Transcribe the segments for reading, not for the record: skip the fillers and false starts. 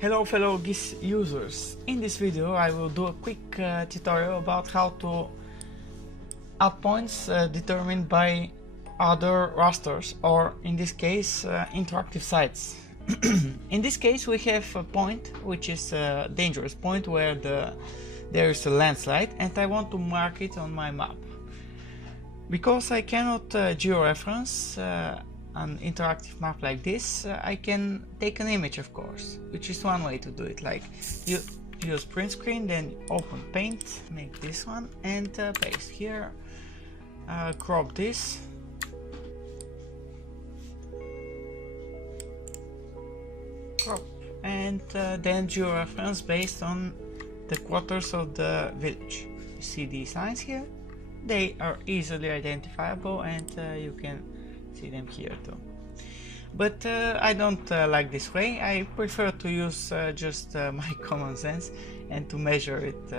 Hello fellow GIS users, in this video I will do a quick tutorial about how to add points determined by other rasters, or in this case interactive sites. In this case we have a point which is a dangerous point where there is a landslide, and I want to mark it on my map. Because I cannot georeference an interactive map like this, I can take an image, of course, which is one way to do it. Like you use print screen, then open paint, make this one and paste here, crop this, crop, and then georeference based on the quarters of the village. You see these lines here? They are easily identifiable, and you can see them here too. But I don't like this way. I prefer to use just my common sense and to measure it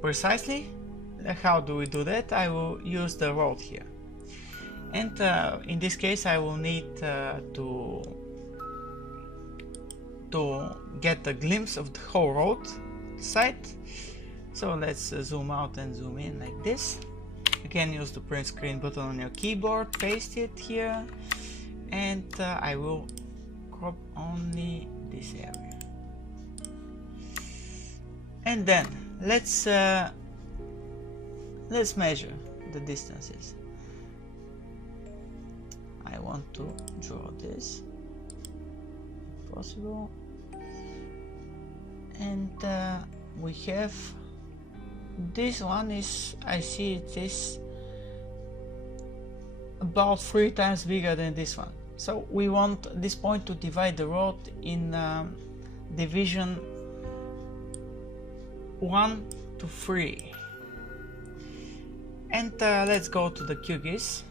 precisely. How do we do that? I will use the road here, and in this case I will need to get a glimpse of the whole road site. So let's zoom out and zoom in like this. You can use the print screen button on your keyboard, paste it here, and I will crop only this area. And then let's measure the distances. I want to draw this if possible, and we have this one is, I see it is about 3 times bigger than this one. So we want this point to divide the road in division 1 to 3. And let's go to the QGIS.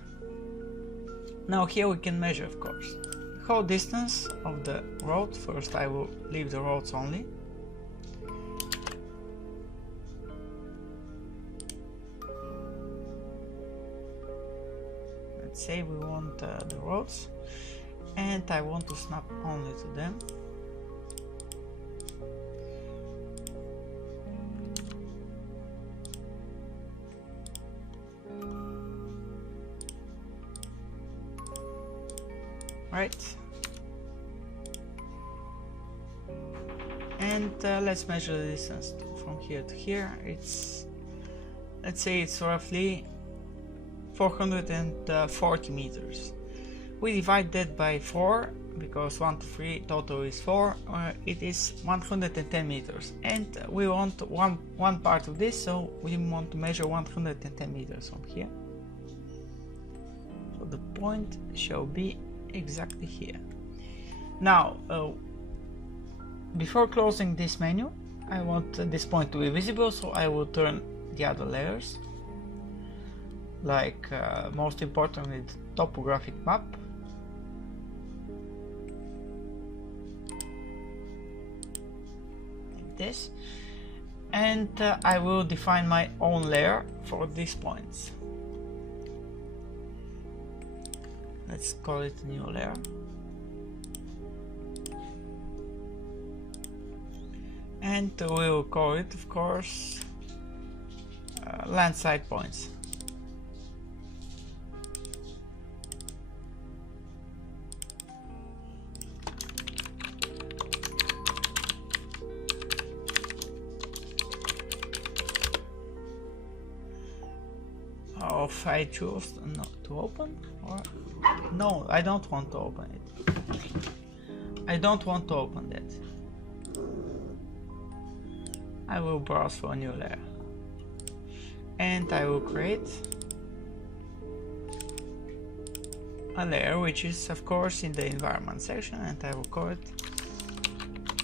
Now here we can measure, of course, the whole distance of the road. First I will leave the roads only. Let's say we want the roads, and I want to snap only to them. Right, and let's measure the distance from here to here. It's, let's say it's roughly 440 meters. We divide that by 4 because 1 to 3 total is 4. It is 110 meters, and we want one part of this, so we want to measure 110 meters from here. So the point shall be exactly here. Now before closing this menu, I want this point to be visible, so I will turn the other layers, like most importantly the topographic map. Like this, and I will define my own layer for these points. Let's call it a new layer. And we will call it, of course, landslide points. If I choose not to open, or no, I don't want to open it. I don't want to open that. I will browse for a new layer, and I will create a layer which is, of course, in the environment section, and I will call it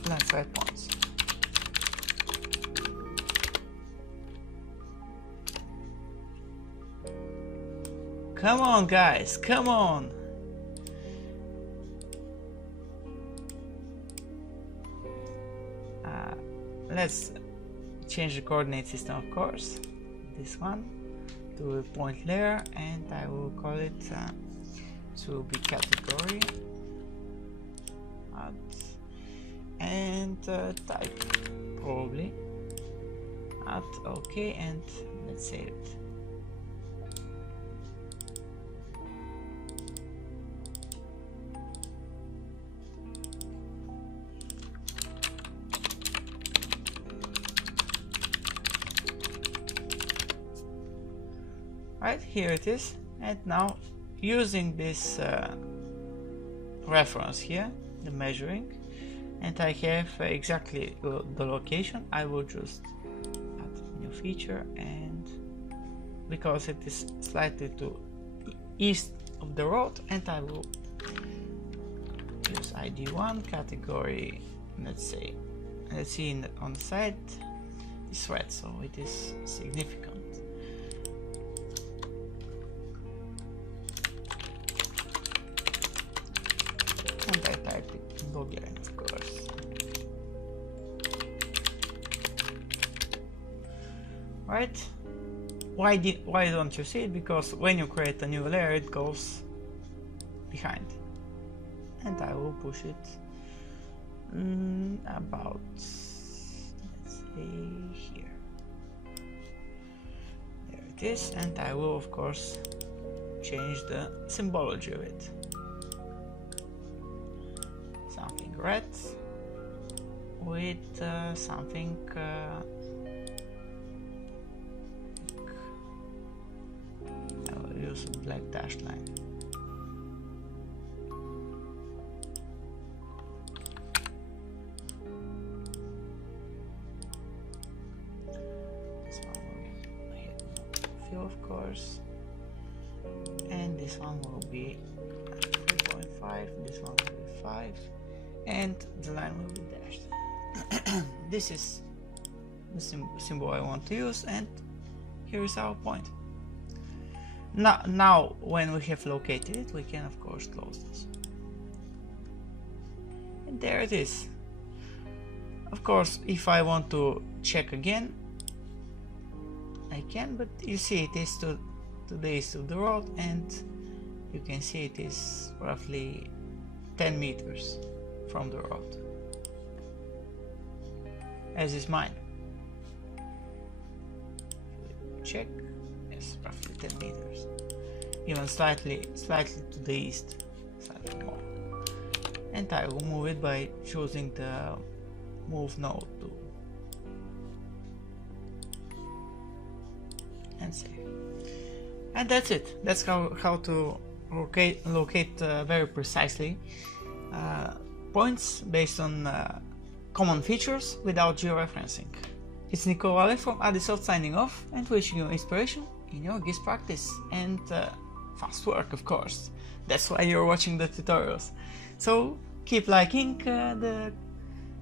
landslide points. Come on guys, come on! Let's change the coordinate system, of course. This one to a point layer, and I will call it to be category. And type probably at OK, and let's save it. Right, here it is. And now using this reference here, the measuring, and I have exactly the location, I will just add a new feature, and because it is slightly to east of the road, and I will use ID1 category, let's see on the side is red, so it is significant. And I type it in Bulgarian, of course. Right? Why don't you see it? Because when you create a new layer, it goes behind. And I will push it about, let's say, here. There it is, and I will, of course, change the symbology of it. Something red with something I will use a black dashed line. This one will be fill, of course, and this one will be 3.5. This one will be 5. And the line will be dashed. This is the symbol I want to use, and here is our point. Now when we have located it, we can of course close this. And there it is. Of course, if I want to check again, I can, but you see it is to the east of the road, and you can see it is roughly 10 meters from the road, as is mine. Check, yes, roughly 10 meters, even slightly to the east, slightly more. And I will move it by choosing the move node tool and save. And that's it. That's how to locate very precisely points based on common features without georeferencing. It's Lalev from Adisoft signing off and wishing you inspiration in your GIS practice and fast work, of course. That's why you're watching the tutorials. So keep liking the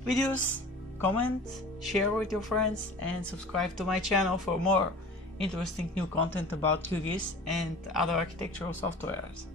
videos, comment, share with your friends, and subscribe to my channel for more interesting new content about QGIS and other architectural softwares.